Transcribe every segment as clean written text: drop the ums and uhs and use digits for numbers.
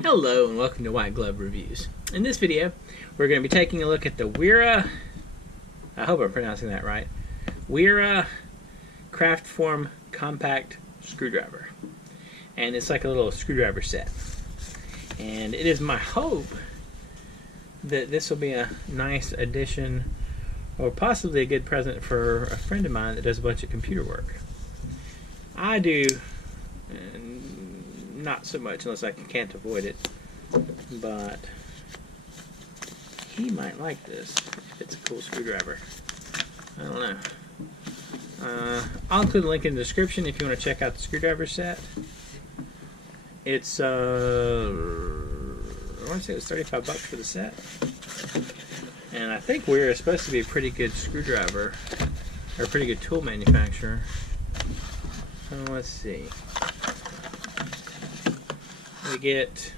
Hello and welcome to White Glove Reviews. In this video, we're going to be taking a look at the Wera, I hope I'm pronouncing that right, Wera Kraftform Kompakt screwdriver. And it's like a little screwdriver set. And it is my hope that this will be a nice addition or possibly a good present for a friend of mine that does a bunch of computer work. I do not so much unless I can't avoid it, but he might like this if it's a cool screwdriver. I don't know. I'll include a link in the description if you want to check out the screwdriver set. It's I want to say it was 35 bucks for the set, and I think we're supposed to be a pretty good screwdriver or a pretty good tool manufacturer. So let's see. We get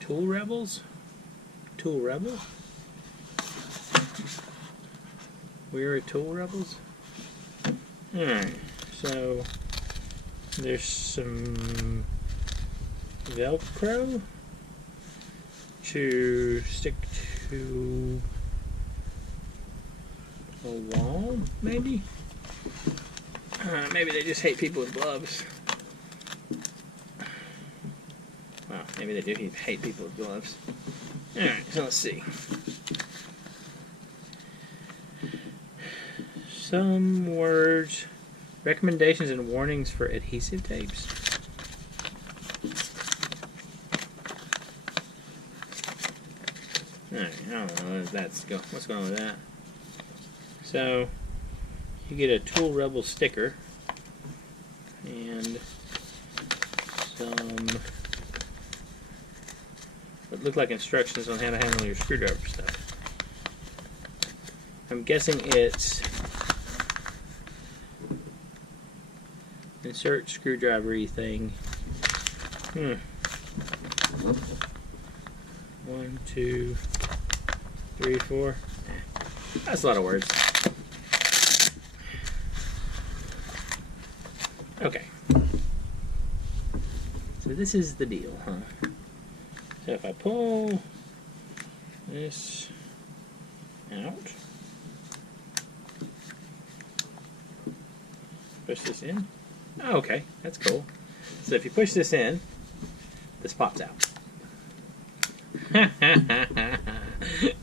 Tool Rebels. Tool Rebel? We're a Tool Rebels? Alright, so there's some Velcro to stick to a wall, maybe? Maybe they just hate people with gloves. Well, maybe they do hate people with gloves. Alright, so let's see. Some words. Recommendations and warnings for adhesive tapes. Alright, I don't know what's going on with that. So, you get a Tool Rebel sticker and some what look like instructions on how to handle your screwdriver stuff. I'm guessing it's insert screwdriver-y thing. 1, 2, 3, 4. That's a lot of words. Okay. So this is the deal, huh? So if I pull this out, push this in. Oh, okay, that's cool. So if you push this in, this pops out.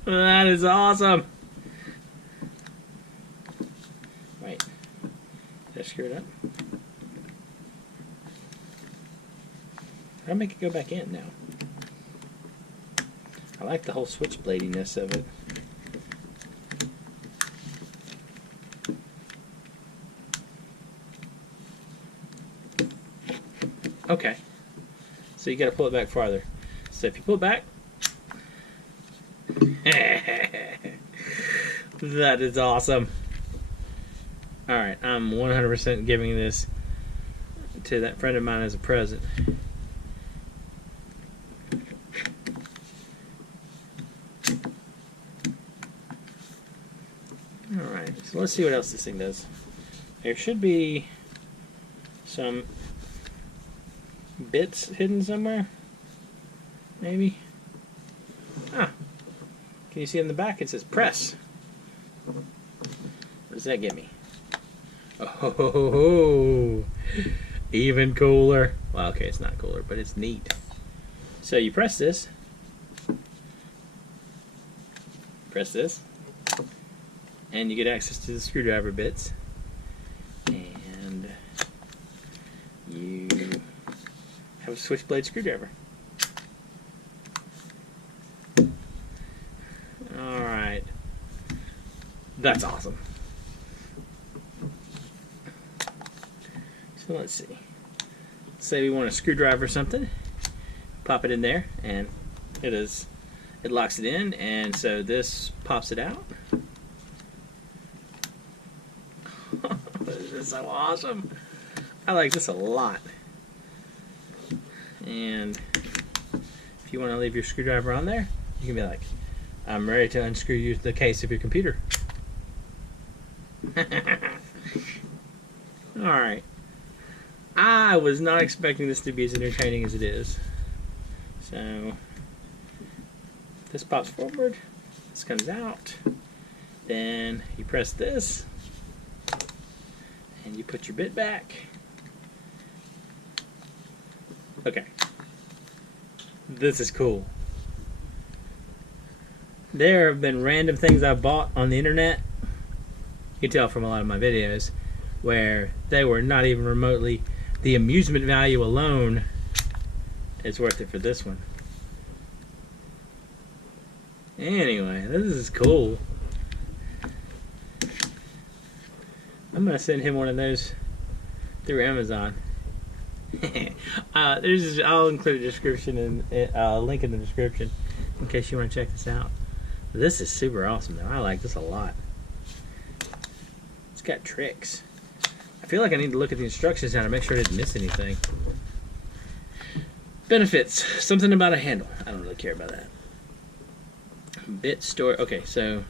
That is awesome. Wait, did I screw it up? I'll make it go back in now. I like the whole switchbladiness of it. Okay, so you got to pull it back farther. So if you pull it back, that is awesome. Alright, I'm 100% giving this to that friend of mine as a present. Alright, so let's see what else this thing does. There should be some bits hidden somewhere. Maybe. Ah. Can you see in the back it says press? What does that give me? Oh, even cooler. Well, okay, it's not cooler, but it's neat. So you press this. Press this. And you get access to the screwdriver bits. And you have a switchblade screwdriver. Alright. That's awesome. So let's see. Say we want a screwdriver or something. Pop it in there and it locks it in, and so this pops it out. This is so awesome. I like this a lot. And if you want to leave your screwdriver on there, you can be like, I'm ready to unscrew the case of your computer. Alright. I was not expecting this to be as entertaining as it is. So, this pops forward, this comes out, then you press this, and you put your bit back. Okay. This is cool. There have been random things I've bought on the internet, you can tell from a lot of my videos, where they were not even remotely, the amusement value alone is worth it for this one. Anyway, this is cool. I'm gonna send him one of those through Amazon. I'll include a description and a link in the description in case you want to check this out. This is super awesome though. I like this a lot. It's got tricks. I feel like I need to look at the instructions now to make sure I didn't miss anything. Benefits. Something about a handle. I don't really care about that. Bit store. Okay, so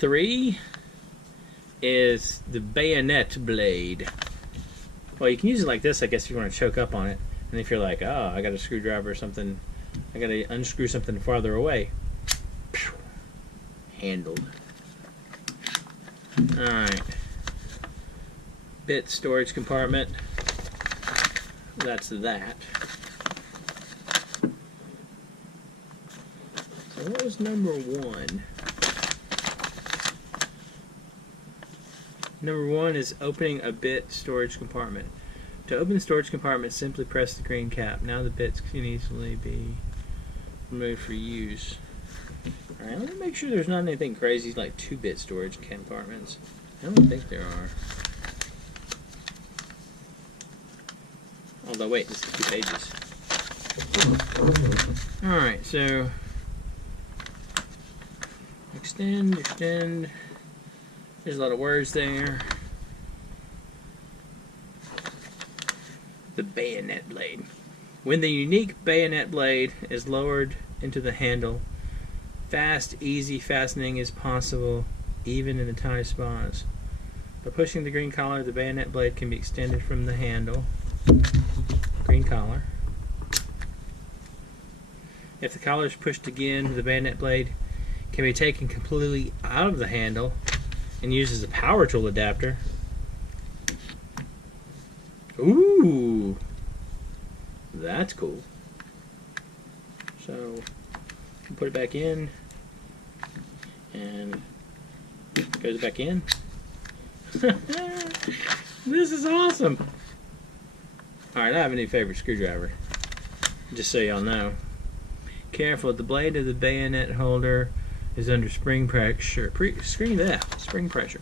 3 is the bayonet blade. Well, you can use it like this, I guess, if you want to choke up on it. And if you're like, oh, I got a screwdriver or something, I got to unscrew something farther away. Handled. Alright. Bit storage compartment. That's that. So what was number 1? Number 1 is opening a bit storage compartment. To open the storage compartment, simply press the green cap. Now the bits can easily be removed for use. Alright, let me make sure there's not anything crazy like 2-bit storage compartments. I don't think there are. Although, wait, this is 2 pages. Alright, so extend. There's a lot of words there. The bayonet blade. When the unique bayonet blade is lowered into the handle, fast, easy fastening is possible, even in the tight spots. By pushing the green collar, the bayonet blade can be extended from the handle. Green collar. If the collar is pushed again, the bayonet blade can be taken completely out of the handle and used as a power tool adapter. Ooh, that's cool. So, put it back in, and it goes back in. This is awesome. Alright, I have a new favorite screwdriver, just so y'all know. Careful, the blade of the bayonet holder is under spring pressure. Spring pressure.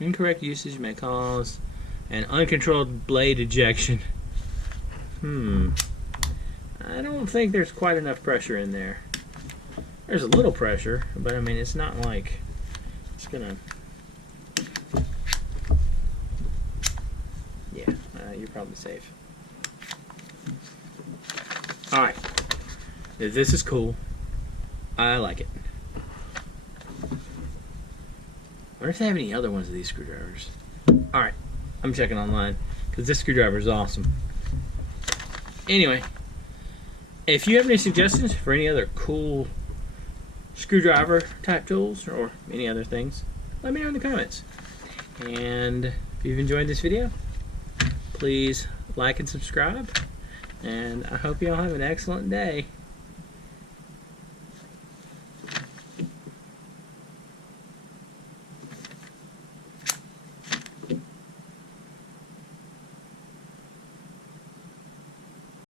Incorrect usage may cause an uncontrolled blade ejection. I don't think there's quite enough pressure in there. There's a little pressure, but I mean, it's not like it's gonna... Yeah, you're probably safe. Alright. This is cool. I like it. I wonder if they have any other ones of these screwdrivers. Alright, I'm checking online, because this screwdriver is awesome. Anyway, if you have any suggestions for any other cool screwdriver type tools, or any other things, let me know in the comments. And if you've enjoyed this video, please like and subscribe. And I hope you all have an excellent day.